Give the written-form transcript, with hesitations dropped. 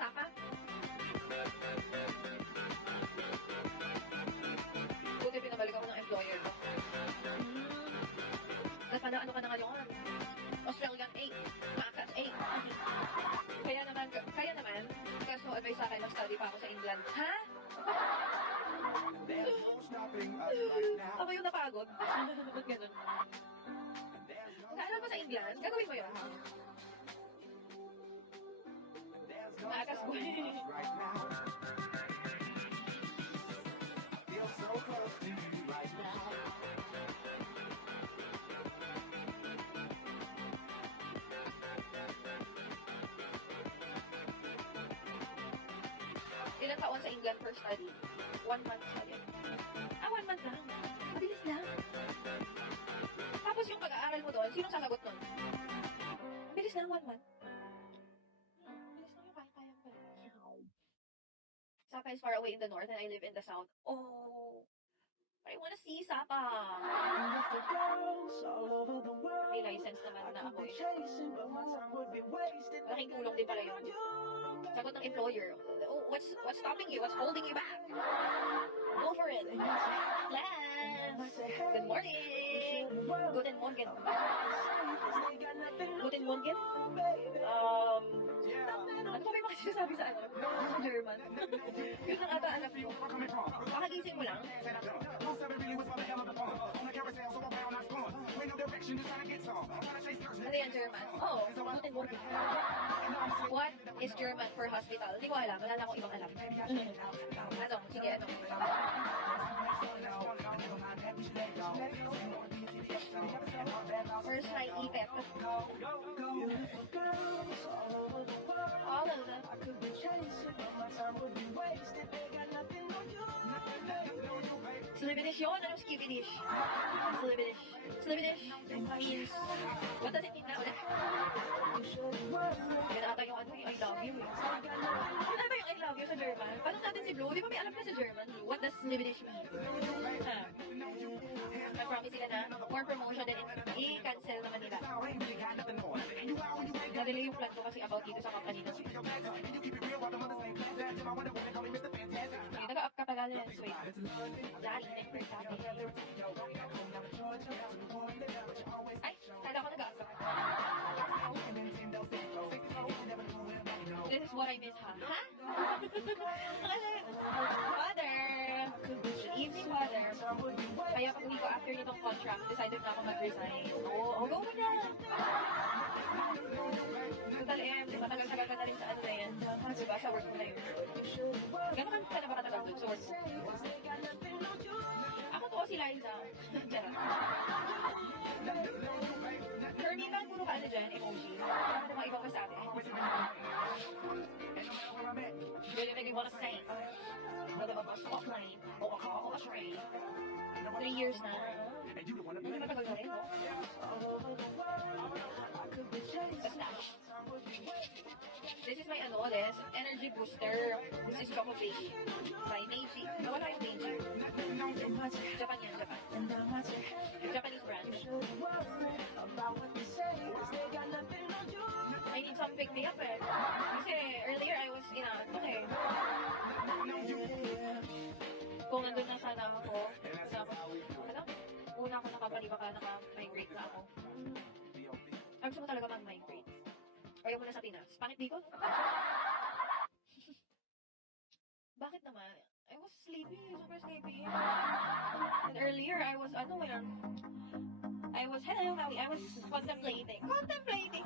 Saka? Buti pinabalik ako ng employer ko. Ano ka na ngayon? Australian 8. Macas 8. Kaya naman, kaso advice sa akin, mag-study pa ako sa England. Ha? Ako yung napagod. Ba't ganun? Naaral mo sa England? Gagawin mo yun? Maakas boy. Ilang taon sa England for study? 1 month study. 1 month lang. Mabilis lang. Tapos yung pag-aaral mo doon, sinong sasagot nun? Bilis lang 1 month. Bilis lang yung kaya-kaya ko. Sapa is far away in the north and I live in the south. Oh, I wanna see Sapa. May license naman na ako. Malaking tulong din pala yun. Sagot ng employer. Oh, what's stopping you? What's holding you back? Go for it. Class. Good morning. Guten Morgen. Guten Morgen? Ano ba may mga sinasabi sa ano? Sa German. Yun ang ata anak mo. Makagising mo lang. Ano yan, German? Oh, Guten Morgen. What is German for hospital? Hindi ko alam. Wala na akong ibang alam. Ano? Sige, ano? First high EPEP. All of them. Slivinish yun? Anong skibinish? Slivinish. Slivinish means, what does it mean na ulit? Yan ata yung ano, yung I love you. Ano ba yung I love you sa German? Paano natin si Blue? Di ba may alam na sa German? What does Slivinish mean? Nag-promise sila na more promotion din i-cancel naman nila. Na-delay yung plan ko kasi about dito sa company na. Nag-up ka pala lens. Wait. Daddy, next sabi. Ay, kala ko nag-up. This is what I miss, ha? Ha? Father! Good evening, Father. Kaya pag uwi ko after nitong contract, decided na ako mag-resign. Oo, go mo na! Total matagal-tagal ka na rin sa ano na yan. Diba, sa work mo na yun. Gano'n ka na ba katagal dun sa work mo? Ako to si Liza. Charot. Hermitan, puro ka ano dyan, emoji. Ano mga ibang masabi? Really make me wanna sing. Whether a bus or a plane, or a car or a train. 3 years na. Ano matagal na rin, no? Basta. This is my this energy booster. This is Choco Baby by Meiji. Nawala yung Meiji. Japan yan, Japan. Japanese brand. I need some pick me up eh. Kasi earlier I was inaantok eh. Kung nandun na sana ako, una ako naka-migrate na ako. Ay, gusto mo talaga mag-migrate. Ayaw mo na sa Pinas. Pangit di ko? Bakit naman? I was sleepy. Super sleepy. And earlier, I was contemplating.